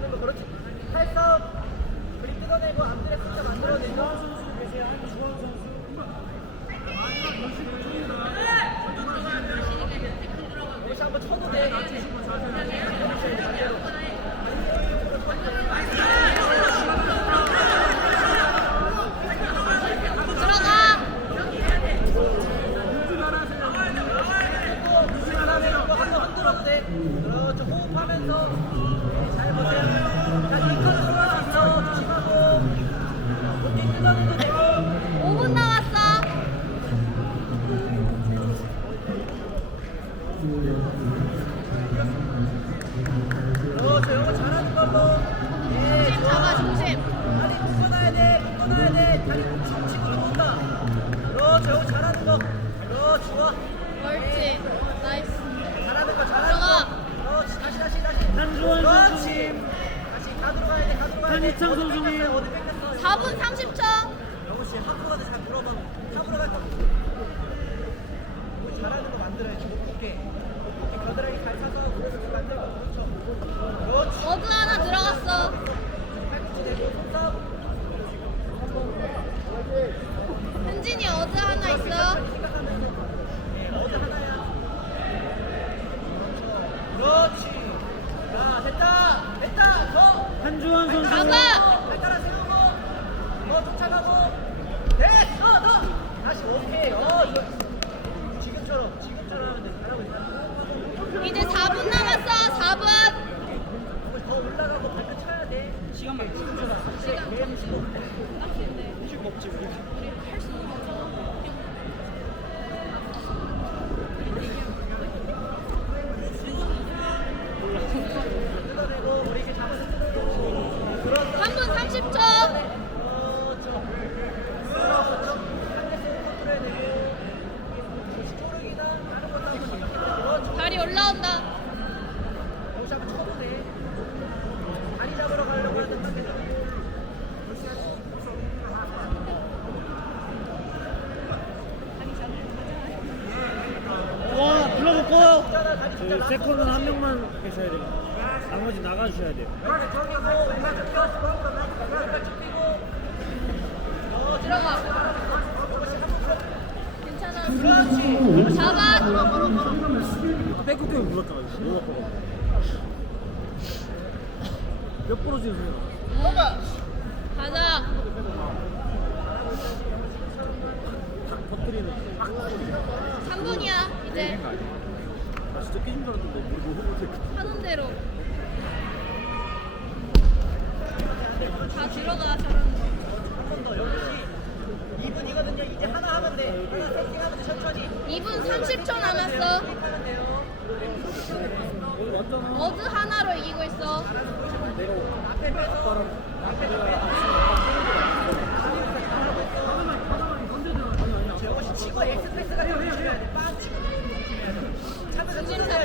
하는 거 그렇지. 탈선 그립 뜯어내고 앞들에 숫자 만들어내고. 선수 계세요. 한 주원 네! 선수. 다시 한번 쳐도 돼. 네, 한희창 선수님 4분 30초. 영호 씨 한꺼번에 잘 물어봐. 다 물어봐. 우리 잘하는 거 만들어야지. 못 붙게. 겨드랑이 잘 차서 그래서 좀 만들어. 저희 세컨은 한 명만 계셔야 되고 나머지 나가주셔야 돼요. 그렇지. 잡아. 백구 때문에 물었잖아. 너무 아파. 몇 프로 지금 생각? 가자. 버리는 3분이야 이제. 진짜 깨진 줄 알았는데 우리 뭐, 뭐 후보들 하는 대로. 다 들어가 저런 거. 한번더 12시. 2분이거든요. 이제 하나 하면 돼. 하나 세팅하면 천천히. 2분 30초 남았어. 어, 어드 하나로 이기고 있어. 내가 앞에 빼서. 앞에 빼서.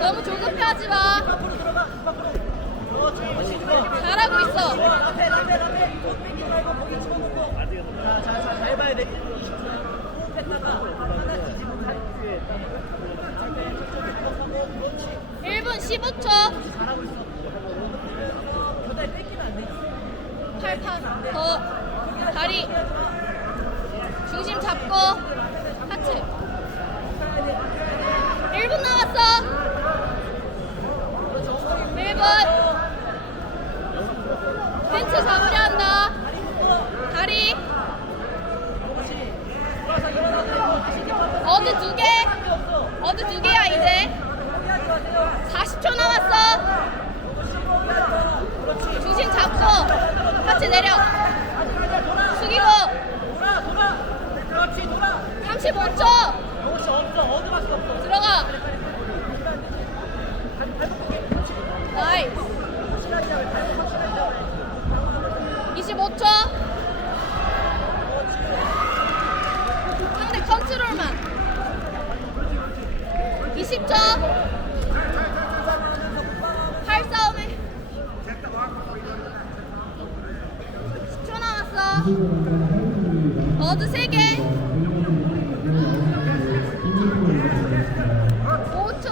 너무 조급해 하지 마. 잘하고 있어. 일분 15초. 팔, 팔, 더, 다리, 중심 잡고. 내려. 숙이고. 돌아 돌아 그렇지 돌아 35초. 영호 씨 없어 어드밖에 없어 들어가. 나이스. 25초. 상대 컨트롤만. 20초. 어두 세 개. 어, 5초.